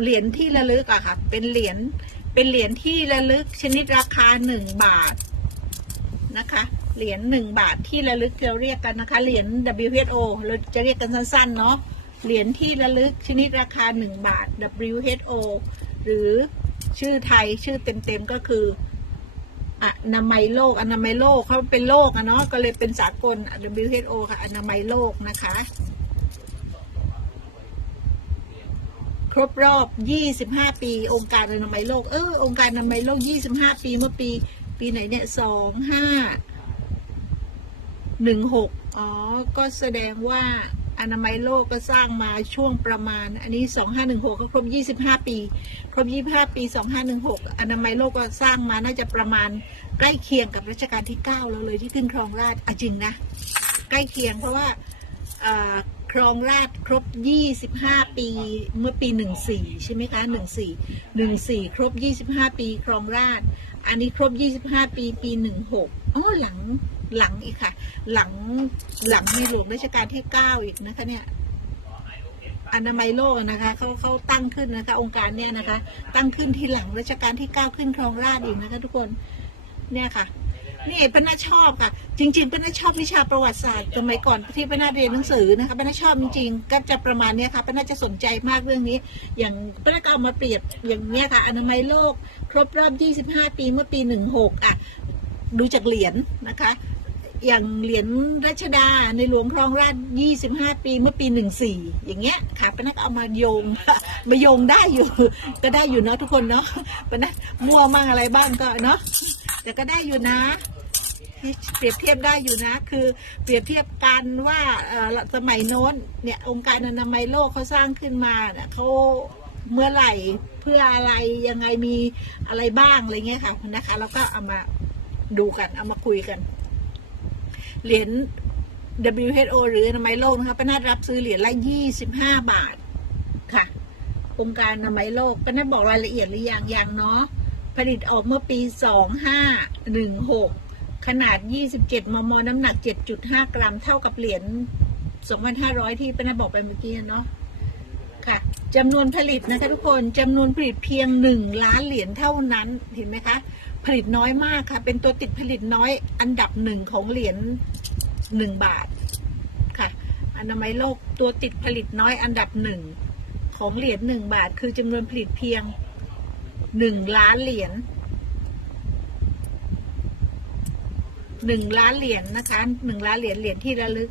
เหรียญที่ระลึกอะค่ะ เป็นเหรียญเป็นเหรียญที่ระลึกชนิดราคาหนึ่งบาทนะคะ เหรียญหนึ่งบาทที่ระลึกเราเรียกกันนะคะ เหรียญ WHO เราจะเรียกกันสั้นๆเนาะเหรียญที่ระลึกชนิดราคาหนึ่งบาท WHO หรือชื่อไทยชื่อเต็มๆก็คืออนามัยโลกอนามัยโลกเขาเป็นโลกอะเนาะก็เลยเป็นสากล WHO ค่ะอนามัยโลกนะคะ ครบรอบ 25 ปี องค์การอนามัยโลก เออ องค์การอนามัยโลก 25 ปีเมื่อปี ปีไหนเนี่ย25 16อ๋อ ก็แสดงว่าอนามัยโลกก็สร้างมาช่วงประมาณ อันนี้ 2516ก็ครบ 25 ปี ครบ 25 ปี 2516 อนามัยโลกก็สร้างมาน่าจะประมาณใกล้เคียงกับรัชกาลที่9เราเลยที่ขึ้นครองราชอจริงนะ ใกล้เคียงเพราะว่า ครองราชครบ 25 ปีเมื่อปี 14 ใช่ไหมคะ 14 14 ครบ 25 ปีครองราช อันนี้ครบ 25 ปีปี 16อ๋อหลังหลังอีกค่ะ หลังหลังในหลวงรัชกาลที่ 9 อีกนะคะเนี่ยอนามัยโลกนะคะเขาเขาตั้งขึ้นนะคะ องค์การเนี่ยนะคะ ตั้งขึ้นที่หลังรัชกาลที่ 9 ขึ้นครองราชอีกนะคะ ทุกคนเนี่ยค่ะ นี่ป้าน่าชอบค่ะ จริงๆป้าน่าชอบวิชาประวัติศาสตร์สมัยก่อนที่ป้าน่าเรียนหนังสือนะคะป้าน่าชอบจริงๆก็จะประมาณนี้ค่ะป้าน่าจะสนใจมากเรื่องนี้ อย่างป้าน่าก็เอามาเปรียบอย่างเนี้ยค่ะ อนามัยโลก ครบรอบ 25 ปีเมื่อปี 16 อะ ดูจากเหรียญนะคะอย่างเหรียญรัชดาในหลวงครองราช 25 ปีเมื่อปี 14 อย่างเงี้ยค่ะป้าน่าก็เอามาโยง มาโยงได้อยู่ ก็ได้อยู่เนาะทุกคนเนาะป้าน่ามั่วมั่งอะไรบ้างก็เนาะแต่ก็ได้อยู่นะ เปรียบเทียบได้อยู่นะ คือเปรียบเทียบกันว่าสมัยโน้นเนี่ยองค์การอนามัยโลกเขาสร้างขึ้นมาเนี่ยเขาเมื่อไหร่เพื่ออะไรยังไงมีอะไรบ้างอะไรเงี้ยค่ะนะคะแล้วก็เอามาดูกันเอามาคุยกัน เหรียญ WHO หรืออนามัยโลกนะคะป้านาดรับซื้อเหรียญละ25บห้าบาทค่ะองค์การอนามัยโลกป้านาบอกรายละเอียดหรือยังยังเนาะผลิตออกเมื่อปี2516 ขนาด 27 มม น้ำหนัก 7.5 กรัม เท่ากับเหรียญ 2,500 ที่ป้านาบอกไปเมื่อกี้เนาะ ค่ะจำนวนผลิตนะคะทุกคนจำนวนผลิตเพียง 1 ล้านเหรียญเท่านั้น เห็นไหมคะ ผลิตน้อยมากค่ะ เป็นตัวติดผลิตน้อยอันดับหนึ่งของเหรียญ 1 บาท ค่ะ อนามัยโลกตัวติดผลิตน้อยอันดับหนึ่งของเหรียญหนึ่งบาท คือจำนวนผลิตเพียง 1 ล้านเหรียญ หนึ่งล้านเหรียญนะคะหนึ่งล้านเหรียญเหรียญที่ระลึก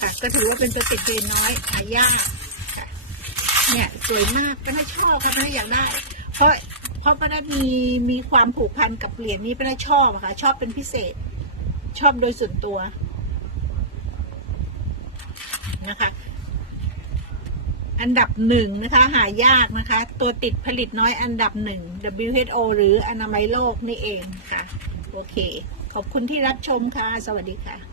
ค่ะ ก็ถือว่าเป็นตัวติดเกณฑ์น้อยหายากค่ะ เนี่ยสวยมากก็น่าชอบค่ะป้าน่าอยากได้ เพราะเพราะป้าน่ามีมีความผูกพันกับเหรียญนี้ป้าน่าชอบค่ะ ชอบเป็นพิเศษ ชอบโดยส่วนตัวนะคะ อันดับหนึ่งนะคะ หายากนะคะ ตัวติดผลิตน้อยอันดับหนึ่ง WHO หรืออนามัยโลกนี่เองค่ะ โอเค ขอบคุณที่รับชมค่ะ สวัสดีค่ะ